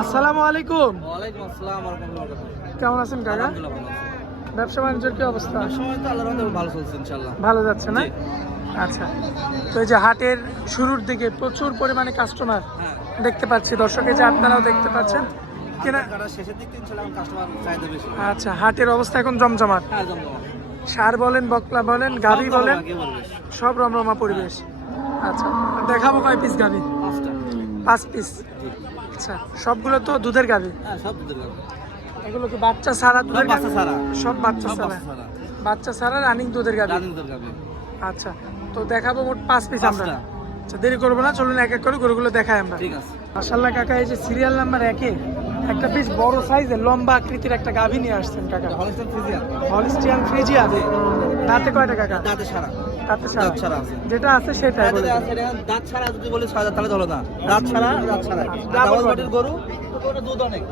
আসসালামু আলাইকুম। ওয়ালাইকুম আসসালাম ওয়া রাহমাতুল্লাহি ওয়া বারাকাতুহু। কেমন আছেন কাকা? আলহামদুলিল্লাহ ভালো আছি। ব্যবসা বাণিজ্যের কি অবস্থা? সময় তো আল্লাহর রহমতে ভালো চলছে ইনশাআল্লাহ। ভালো যাচ্ছে না? জি। আচ্ছা, তো এই যে হাটের শুরুর দিকে প্রচুর পরিমাণে কাস্টমার হ্যাঁ। দেখতে পাচ্ছি, দর্শকে যে আপনারাও দেখতে পাচ্ছেন কিনা। কাটার শেষের দিকে ইনশাআল্লাহ কাস্টমার চাহিদা বেশি। আচ্ছা, হাটের অবস্থা এখন জমজমাট। হ্যাঁ জমজমাট। সার বলেন, বকলা বলেন, গাভী বলেন, কে বলবে? সব রমরমা পরিবেশ। আচ্ছা, দেখাবো কয় পিস গাভী? পাঁচটা। 5 পিস। আচ্ছা, সবগুলো তো দুধের গাভী। হ্যাঁ সব দুধের গাভী। এগুলো কি বাচ্চা ছাড়া দুধের বাচ্চা গাভী? ছাড়া। সব বাচ্চা সব ছাড়া। বাচ্চা ছাড়া। বাচ্চা ছাড়া রানিং দুধের গাভী। রানিং দুধের গাভী। আচ্ছা, তো দেখাবো মোট 5 পিস আমরা। পাঁচটা। আচ্ছা, দেরি করবো না, চলুন এক এক করে গরুগুলো দেখাই আমরা। ঠিক আছে। মাশাআল্লাহ কাকা, এই যে সিরিয়াল নাম্বার 1-এ একটা বেশ বড় সাইজের লম্বা আকৃতির একটা গাভী নিয়ে আসছেন কাকা। Holstein Friesian. Holstein Friesian. দাঁতে কয়টা কাকা? দাঁতে ছাড়া। দাঁতে দাঁত ছাড়া আছে। যেটা আছে সেটাই বলে দিন। দাঁত ছাড়া যদি বলি 6000 তাহলে ধরো না। দাঁত ছাড়া, দাঁত ছাড়া। ডাবল বডির গরু, ওটা দুধ অনেক।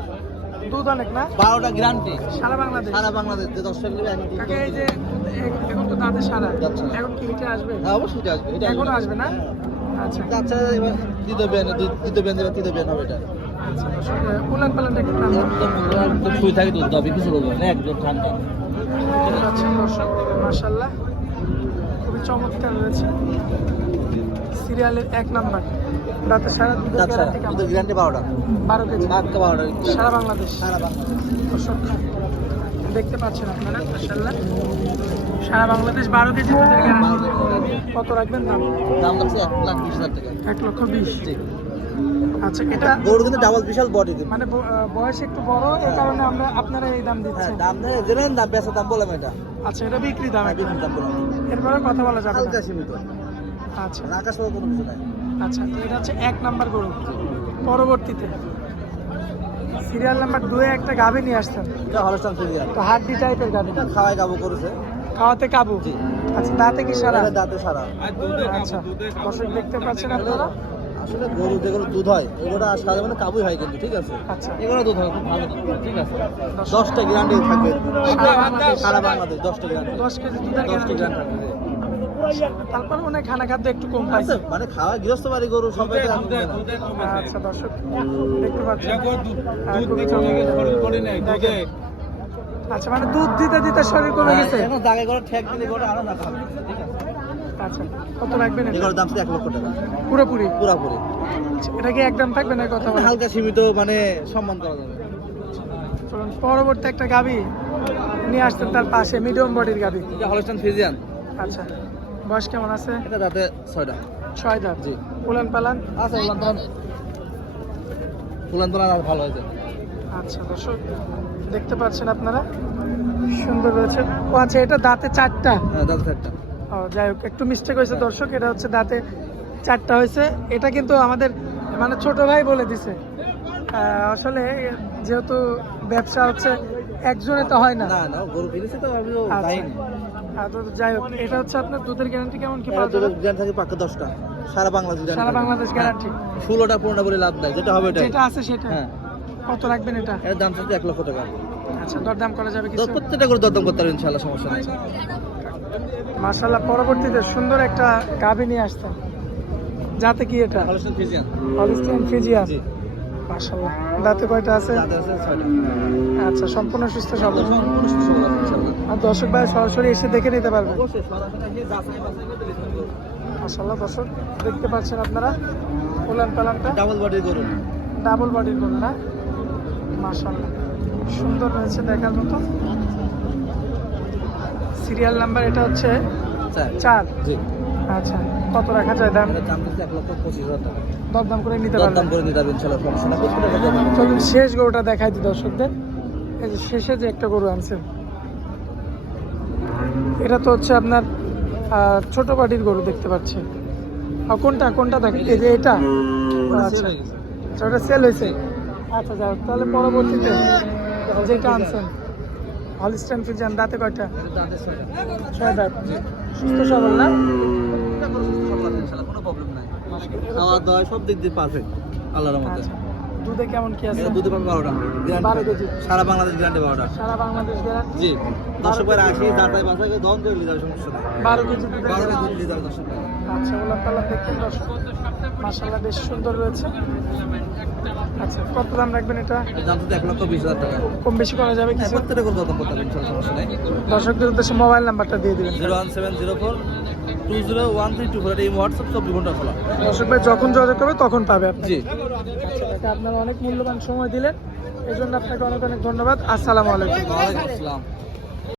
দুধ অনেক না? 12টা গ্যারান্টি। সারা বাংলাদেশ। সারা বাংলাদেশ যে 10 টাকা নেবে কাকা, এই যে এখন তো দাঁতে সারা, দাঁত ছাড়া। এখন কি এটা আসবে? হ্যাঁ অবশ্যই আসবে। এটা এখনো আসবে না? আচ্ছা দাঁত ছাড়া এবার দ্বিতীয় বিয়ান হবে এটা। আচ্ছা, উলান পালানটা একটু টান দাও। একদম শুই থাকে দুধ দাবি কিছু বলবো না একদম ঠান্ডা। দেখতে পাচ্ছেন দর্শক, মাশাআল্লাহ খুবই চমৎকার রয়েছে। সিরিয়ালের 1 নাম্বার দাঁতে সারা, দুধের দাঁত ছাড়া গ্যারান্টি কেমন? দুধের গ্যারান্টি 12টা। 12 কেজি। মাত্র 12টা। সারা বাংলাদেশ। সারা বাংলাদেশ। দর্শক দেখতে পাচ্ছেন আপনারা, মাশাআল্লাহ সারা বাংলাদেশ 12 কেজি দুধের গ্যারান্টি। কত রাখবেন দাম? দাম লাগছে 1,20,000 টাকা। 1,20,000। জি। আচ্ছা, এটা গরু কিন্তু ডাবল বিশাল বডি কিন্তু। মানে বয়স একটু বড়, এই কারণে আপনারা এই দাম হ্যাঁ দিচ্ছেন। দাম নেই জেনেন দাম বেচা দাম বললাম এটা। আচ্ছা, এটা বিক্রি দাম। হ্যাঁ বিক্রি দাম বললাম। এরপরে কথা বলা যাবে হালকা না। সীমিত। আচ্ছা আকাশ পাওয়া কোনো কিছু নাই। আচ্ছা, তো এটা হচ্ছে 1 নাম্বার গরু। পরবর্তীতে সিরিয়াল নাম্বার 2-এ একটা গাভী নিয়ে আসছেন, এটা হলস্টাইন ফ্রিজিয়ান। তো হাড্ডি টাইপের গাভী, এটা খাওয়াই গাবো করেছে। খাওয়াতে কাবু। জি। আচ্ছা, দাঁতে কি সারা? এটা দাঁতে সারা। আচ্ছা, দর্শক দেখতে পাচ্ছেন আপনারা। আসলে গরু যেগুলো দুধ হয় এগুলো সারা মানে কাবুই হয় কিন্তু ঠিক আছে। আচ্ছা, এগুলো দুধ হয় খুব ভালো দুধ হয়, ঠিক আছে। 10টা গ্যারান্টি থাকবে সারা বাংলাদেশ 10টা গ্যারান্টি। 10 কেজি দুধের 10টা গ্যারান্টি। গ্যারান্টি থাকবে। তারপর মনে হয় খানা খাদ্য একটু কম পাইছে। আছে, মানে খাওয়া গৃহস্থ বাড়ি গরু সবাই তো এখন দেয় না। আচ্ছা দর্শক দেখতে পাচ্ছেন, খুবই চমৎকার। দেখেন। আচ্ছা, মানে দুধ দিতে দিতে শরীর কমে গেছে। এখন জায়গায় করে ঠেক দিলে গরু আরো না খাবে, ঠিক আছে। আচ্ছা, কত রাখবেন এটা? এগুলোর দাম 1 লক্ষ টাকা পুরোপুরি? পুরোপুরি। আচ্ছা, এটা কি একদম থাকবে না কথা বলা? হালকা সীমিত মানে সম্মান করা যাবে। চলুন পরবর্তী একটা গাভী নিয়ে আসতেন, তার পাশে মিডিয়াম বডির গাভী। এটা হলস্টাইন ফ্রিজিয়ান। আচ্ছা, বয়স কেমন আছে? এটা দাঁতে 6টা। 6 দাঁত। জি। উলান পালান? আচ্ছা উলান আর ভালো হয়েছে। আচ্ছা দর্শক দেখতে পাচ্ছেন আপনারা, সুন্দর রয়েছে। ও আচ্ছা, এটা দাঁতে 4টা। হ্যাঁ দাঁতে 4টা। ও যাই হোক, একটু মিস্টেক হয়েছে দর্শক, এটা হচ্ছে দাঁতে 4টা হয়েছে। এটা কিন্তু আমাদের মানে ছোট ভাই বলে দিছে। আসলে যেহেতু ব্যবসা হচ্ছে একজনে তো হয় না। না না গরু কিনেছে তো আমিও আচ্ছা। যাইনি। তো যাই হোক, এটা হচ্ছে আপনার দুধের গ্যারান্টি কেমন কি এটা পাওয়া তো যাবে? গ্যারান্টি থাকে পাক্কা 10টা। সারা বাংলাদেশ গ্যারান্টি। সারা বাংলাদেশ গ্যারান্টি। 16টা 15টা বলে লাভ নাই, যেটা হবে এটাই। যেটা আছে সেটা। হ্যাঁ। কত রাখবেন এটা? এর দাম হচ্ছে 1 লক্ষ টাকা। আচ্ছা, দরদাম করা যাবে কিছু? প্রত্যেকটা করে দরদাম করতে পারবেন ইনশাআল্লাহ, সমস্যা নাই। মাশাআল্লাহ, পরবর্তীতে সুন্দর একটা গাভী নিয়ে আসতেন, যাতে কি এটা? Holstein Friesian. Holstein Friesian. জি। মাশাআল্লাহ, দাঁতে কয়টা আছে? দাঁতে আছে 6টা। আচ্ছা, সম্পূর্ণ সুস্থ সবল। সম্পূর্ণ সুস্থ হবে ইনশাআল্লাহ। আর দর্শক ভাই সরাসরি এসে দেখে নিতে পারবে। অবশ্যই সরাসরি গিয়ে যাচাই বাছাই করে দিতে হবে। মাশাআল্লাহ দর্শক দেখতে পাচ্ছেন আপনারা, উলান পালানটা ডাবল বডির গরু। ডাবল বডির গরু না? মাশাআল্লাহ সুন্দর রয়েছে দেখার মতো। সিরিয়াল নাম্বার এটা হচ্ছে 4। জি। আচ্ছা, কত রাখা যায় দাম? এর দাম হচ্ছে 1,25,000 টাকা। দরদাম করে নিতে দরদাম পারবেন। করে নিতে পারবেন ইনশাআল্লাহ, সমস্যা নাই। প্রত্যেকটা করে দেবেন। চলুন শেষ গরুটা দেখাই দিই দর্শকদের। এই যে শেষে যে একটা গরু আনছেন, এটা তো হচ্ছে আপনার ছোট বাটির গরু দেখতে পাচ্ছি। আর কোনটা কোনটা দেখেন? এই যে এটা। আচ্ছা, আচ্ছা, ওটা সেল হয়েছে। আচ্ছা যাই হোক, তাহলে পরবর্তীতে যেটা আনছেন হলিস্টাইন ফ্রিজিয়ান, দাঁতে কয়টা? দাঁতে 6টা। 6 দাঁত। সুস্থ সবল না? এটা গরু সুস্থ সবল আছে ইনশাআল্লাহ, কোনো প্রবলেম নাই। খাওয়া দাওয়া সব দিক দিয়ে পারফেক্ট আল্লাহর রহমতে। আচ্ছা, দুধে কেমন কি আছে? এটা দুধে পাবে 12টা। 12 কেজি। সারা বাংলাদেশ গ্যারান্টি 12টা। সারা বাংলাদেশ গ্যারান্টি। জি। 10 করে আসি দাঁতাই বাছাই করে দন করে নিয়ে যাবে, সমস্যা নাই। 12 কেজি দুধের 12 কে guarantee। দুধ নিয়ে যাবে 10 টাকা। আচ্ছা, ওলা পাল্লা দেখতেন দর্শক, মাশাআল্লাহ বেশ সুন্দর রয়েছে। আচ্ছা, কত দাম রাখবেন এটা? এর দাম শুধু 1,20,000 টাকা। কম বেশি করা যাবে হ্যাঁ, কিছু? প্রত্যেকটা গরু দরদাম করতে পারবেন, সমস্যা নেই। দর্শকদের উদ্দেশ্যে মোবাইল নাম্বারটা দিয়ে দিবেন। 01704 201324, এটা এই হোয়াটসঅ্যাপ 24 ঘন্টা খোলা। দর্শক ভাই যখন যোগাযোগ করবে তখন পাবে আপনি। জি। আচ্ছা কাকা, আপনারা অনেক মূল্যবান সময় দিলেন, এই জন্য আপনাকে অনেক অনেক ধন্যবাদ। আসসালামু আলাইকুম। ওয়ালাইকুম আসসালাম।